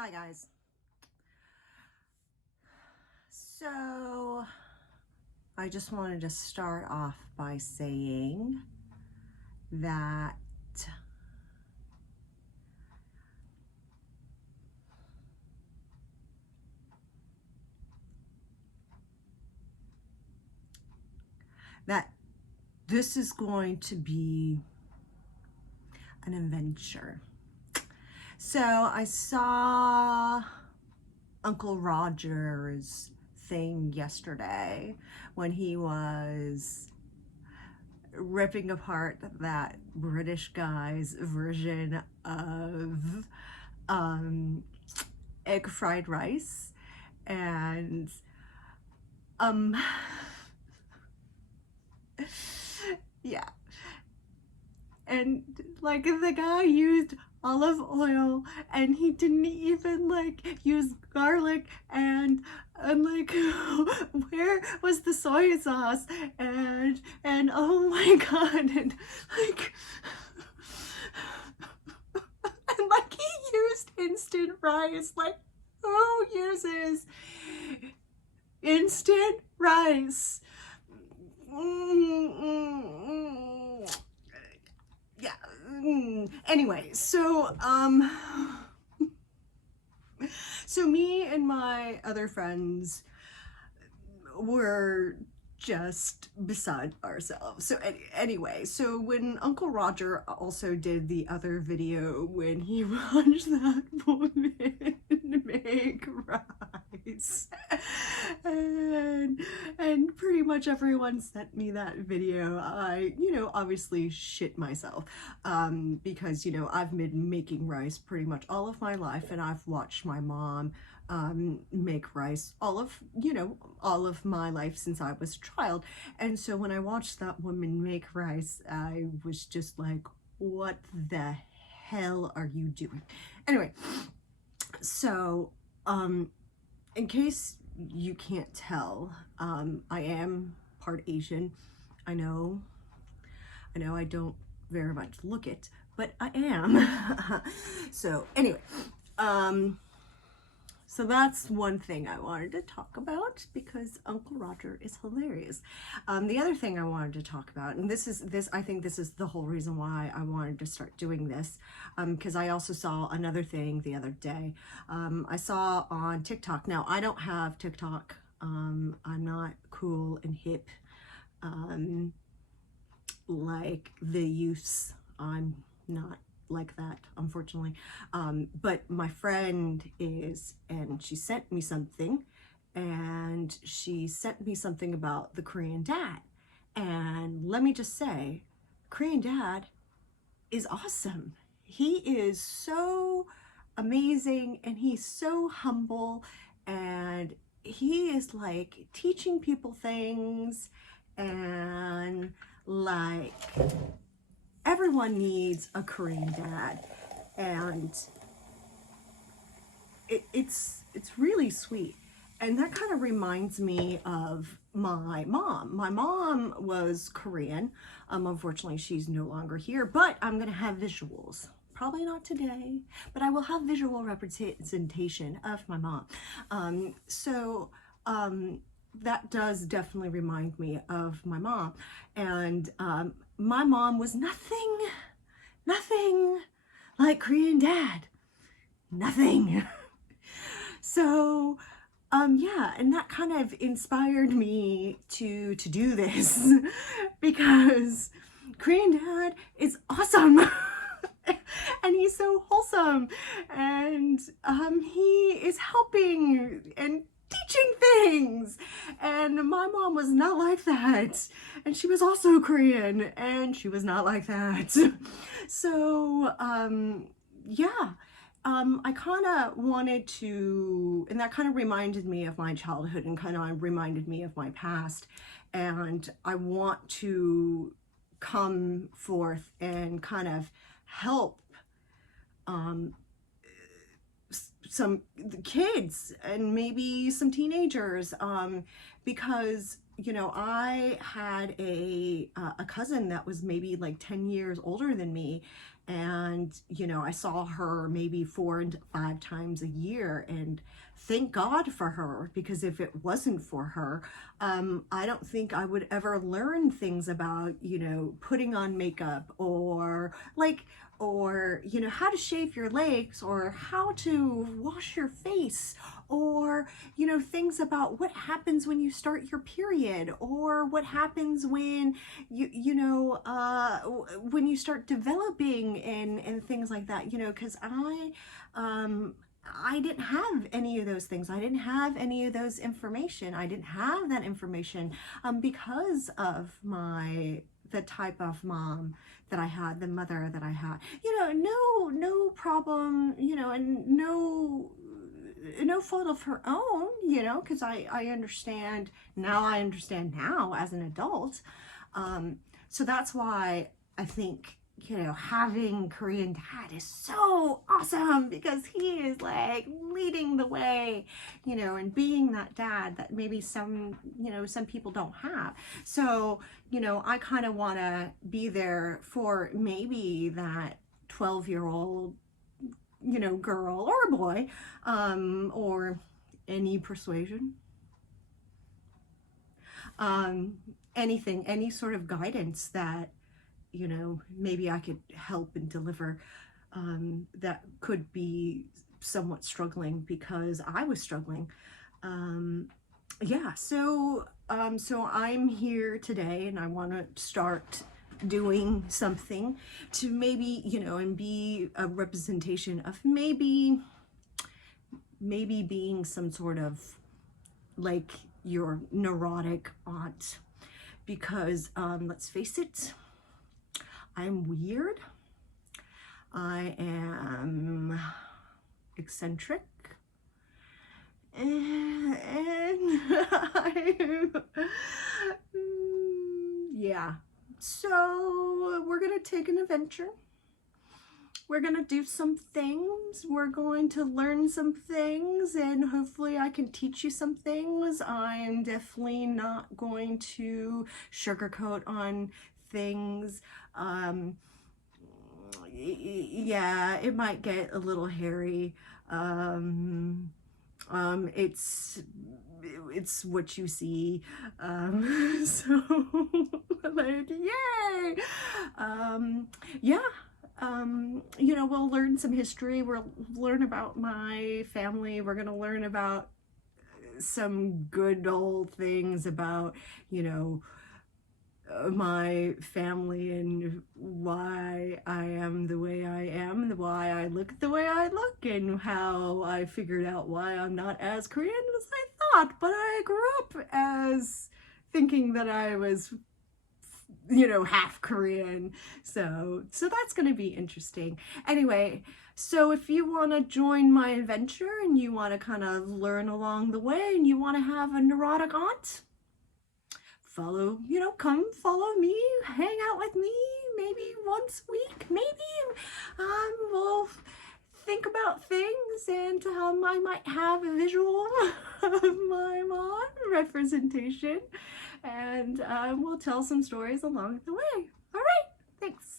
Hi guys. So I just wanted to start off by saying that this is going to be an adventure. So I saw Uncle Roger's thing yesterday when he was ripping apart that British guy's version of egg fried rice, and yeah, and like the guy used olive oil and he didn't even like use garlic, and like where was the soy sauce, and oh my god, and like and like he used instant rice. Like, who uses instant rice? Yeah. Anyway, so me and my other friends were just beside ourselves. So anyway, so when Uncle Roger also did the other video when he watched that woman make rice, and pretty much everyone sent me that video, I, obviously shit myself, because, I've been making rice pretty much all of my life, and I've watched my mom make rice all of my life since I was a child. And so when I watched that woman make rice, I was just like, what the hell are you doing? Anyway, so in case you can't tell, I am part Asian. I know I don't very much look it, but I am. So anyway, so that's one thing I wanted to talk about because Uncle Roger is hilarious. The other thing I wanted to talk about, and I think this is the whole reason why I wanted to start doing this, because I also saw another thing the other day. I saw on TikTok. Now, I don't have TikTok. I'm not cool and hip like the youths. I'm not like that, unfortunately, but my friend is, and she sent me something, about the Korean dad, and let me just say, Korean dad is awesome. He is so amazing, and he's so humble, and he is like teaching people things, and like, everyone needs a Korean dad, and it's really sweet. And that kind of reminds me of my mom. My mom was Korean. Unfortunately, she's no longer here, but I'm gonna have visuals. Probably not today, but I will have visual representation of my mom. That does definitely remind me of my mom. And my mom was nothing like Korean dad. Nothing. So, yeah, and that kind of inspired me to do this because Korean dad is awesome. And he's so wholesome, and he is helping and teaching things, and my mom was not like that, and she was also Korean, and she was not like that. So yeah, I kind of wanted to, and that kind of reminded me of my childhood and kind of reminded me of my past, and I want to come forth and kind of help some kids and maybe some teenagers, because you know, I had a cousin that was maybe like 10 years older than me, and you know, I saw her maybe 4 and 5 times a year, and thank God for her, because if it wasn't for her, I don't think I would ever learn things about, you know, putting on makeup, or like, or you know, how to shave your legs, or how to wash your face, or you know, things about what happens when you start your period, or what happens when you know, when you start developing, and things like that, you know, because I didn't have any of those things. I didn't have any of those information. I didn't have that information, because of the type of mom that I had, the mother that I had. You know, no problem, you know, and no fault of her own, you know, because I understand now. I understand now as an adult. So that's why I think, you know, having Korean dad is so awesome, because he is like leading the way, you know, and being that dad that maybe some, you know, some people don't have. So, you know, I kind of want to be there for maybe that 12-year-old, you know, girl or boy, or any persuasion, um, anything, any sort of guidance that, you know, maybe I could help and deliver, that could be somewhat struggling, because I was struggling. Yeah, so I'm here today, and I want to start doing something to maybe, you know, and be a representation of maybe being some sort of like your neurotic aunt, because let's face it, I'm weird, I am eccentric, and I'm, yeah. So we're gonna take an adventure. We're gonna do some things. We're going to learn some things, and hopefully I can teach you some things. I'm definitely not going to sugarcoat on things. Yeah, it might get a little hairy. It's what you see. So like, yay. Yeah. You know, we'll learn some history. We'll learn about my family. We're gonna learn about some good old things about, you know, my family, and why I am the way I am, and why I look the way I look, and how I figured out why I'm not as Korean as I thought. But I grew up as thinking that I was, you know, half Korean. So that's going to be interesting. Anyway, so if you want to join my adventure, and you want to kind of learn along the way, and you want to have a neurotic aunt, follow, you know, come follow me, hang out with me, maybe once a week, maybe, we'll think about things, and I might have a visual of my mom representation, and we'll tell some stories along the way. All right, thanks.